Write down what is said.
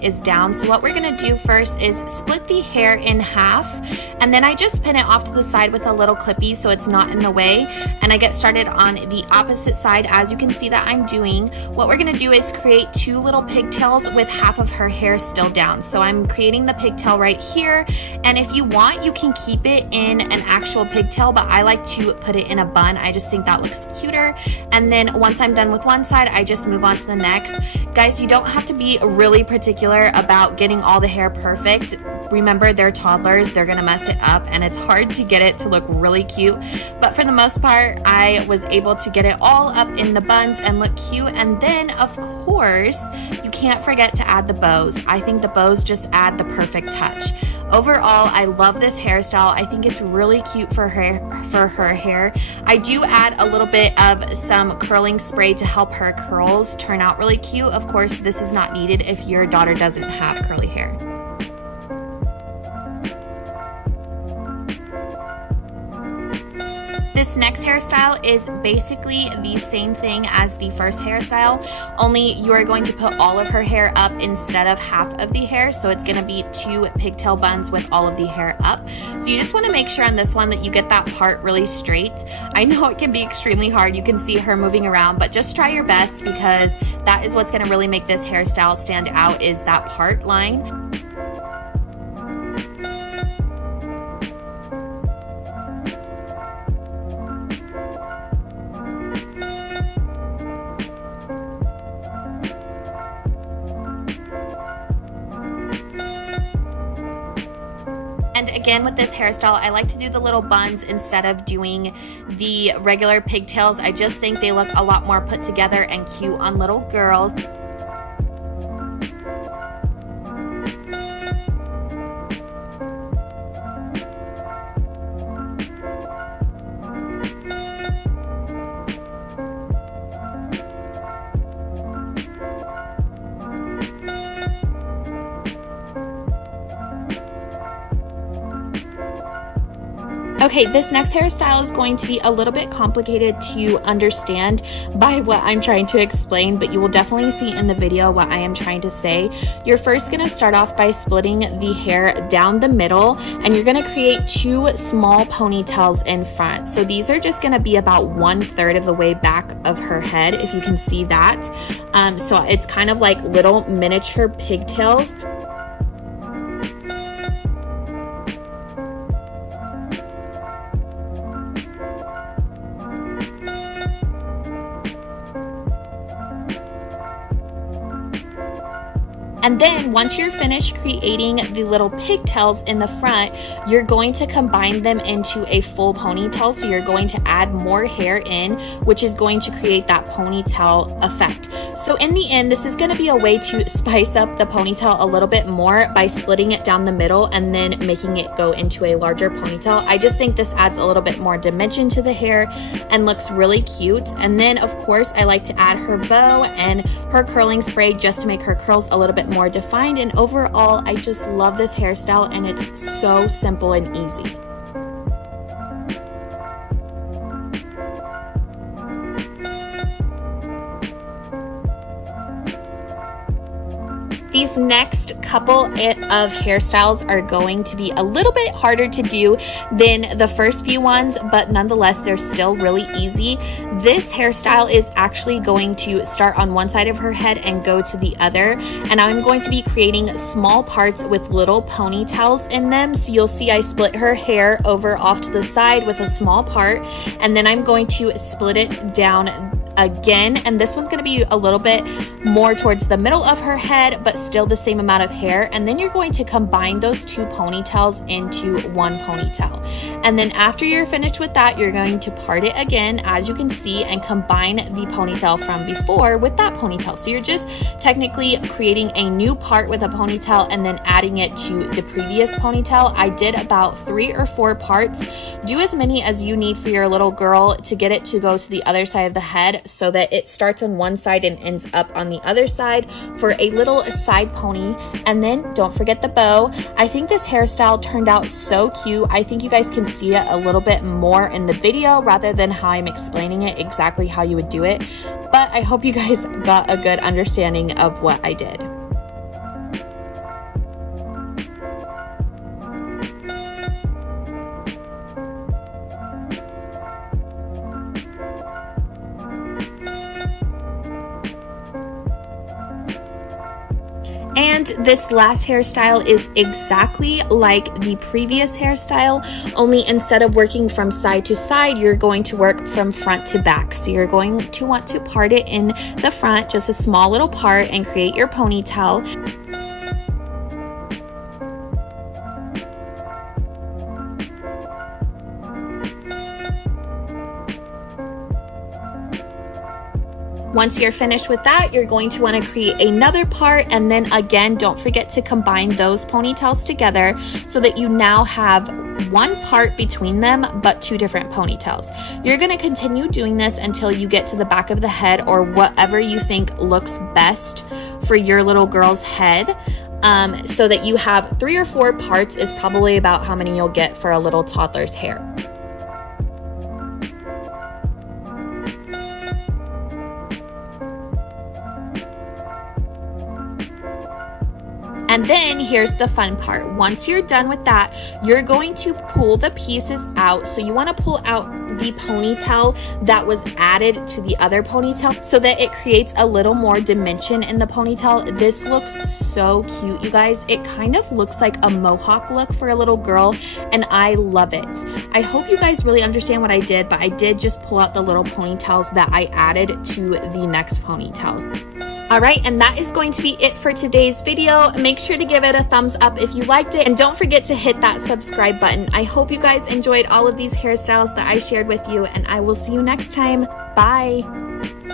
is down. So what we're gonna do first is split the hair in half, and then I just pin it off to the side with a little clippy so it's not in the way, and I get started on the opposite side as you can see that I'm doing. What we're gonna do is create two little pigtails with half of her hair still down. So I'm creating the pigtail right here, and if you want you can keep it in an actual pigtail, but I like to put it in a bun. I just think that looks cuter. And then once I'm done with one side, I just move on to the next. Guys, you don't have to be really particular about getting all the hair perfect. Remember, they're toddlers, they're gonna mess it up, and it's hard to get it to look really cute. But for the most part, I was able to get it all up in the buns and look cute. And then, of course, you can't forget to add the bows. I think the bows just add the perfect touch. Overall, I love this hairstyle. I think it's really cute for her hair. I do add a little bit of some curling spray to help her curls turn out really cute. Of course, this is not needed if your daughter doesn't have curly hair. This next hairstyle is basically the same thing as the first hairstyle, only you are going to put all of her hair up instead of half of the hair. So it's going to be two pigtail buns with all of the hair up. So you just want to make sure on this one that you get that part really straight. I know it can be extremely hard. You can see her moving around, but just try your best because that is what's going to really make this hairstyle stand out, is that part line. And again, with this hairstyle, I like to do the little buns instead of doing the regular pigtails. I just think they look a lot more put together and cute on little girls. Okay, this next hairstyle is going to be a little bit complicated to understand by what I'm trying to explain, but you will definitely see in the video what I am trying to say. You're first going to start off by splitting the hair down the middle, and you're going to create two small ponytails in front. So these are just going to be about 1/3 of the way back of her head, if you can see that. So it's kind of like little miniature pigtails. And then once you're finished creating the little pigtails in the front, you're going to combine them into a full ponytail. So you're going to add more hair in, which is going to create that ponytail effect. So in the end, this is going to be a way to spice up the ponytail a little bit more by splitting it down the middle and then making it go into a larger ponytail. I just think this adds a little bit more dimension to the hair and looks really cute. And then of course, I like to add her bow and her curling spray just to make her curls a little bit more defined. And overall, I just love this hairstyle, and it's so simple and easy. These next couple of hairstyles are going to be a little bit harder to do than the first few ones, but nonetheless, they're still really easy. This hairstyle is actually going to start on one side of her head and go to the other. And I'm going to be creating small parts with little ponytails in them. So you'll see I split her hair over off to the side with a small part, and then I'm going to split it down again, and this one's going to be a little bit more towards the middle of her head, but still the same amount of hair. And then you're going to combine those two ponytails into one ponytail. And then after you're finished with that, you're going to part it again, as you can see, and combine the ponytail from before with that ponytail. So you're just technically creating a new part with a ponytail and then adding it to the previous ponytail. I did about 3 or 4 parts. Do as many as you need for your little girl to get it to go to the other side of the head, so that it starts on one side and ends up on the other side for a little side pony. And then don't forget the bow. I think this hairstyle turned out so cute. I think you guys can see it a little bit more in the video rather than how I'm explaining it exactly how you would do it. But I hope you guys got a good understanding of what I did. And this last hairstyle is exactly like the previous hairstyle, only instead of working from side to side, you're going to work from front to back. So you're going to want to part it in the front, just a small little part, and create your ponytail. Once you're finished with that, you're going to want to create another part, and then again, don't forget to combine those ponytails together so that you now have one part between them but two different ponytails. You're going to continue doing this until you get to the back of the head, or whatever you think looks best for your little girl's head. So that you have 3 or 4 parts is probably about how many you'll get for a little toddler's hair. And then here's the fun part. Once you're done with that, you're going to pull the pieces out. So you want to pull out the ponytail that was added to the other ponytail so that it creates a little more dimension in the ponytail. This looks so cute, you guys. It kind of looks like a mohawk look for a little girl, and I love it. I hope you guys really understand what I did, but I did just pull out the little ponytails that I added to the next ponytails. Alright, and that is going to be it for today's video. Make sure to give it a thumbs up if you liked it, and don't forget to hit that subscribe button. I hope you guys enjoyed all of these hairstyles that I shared with you, and I will see you next time. Bye!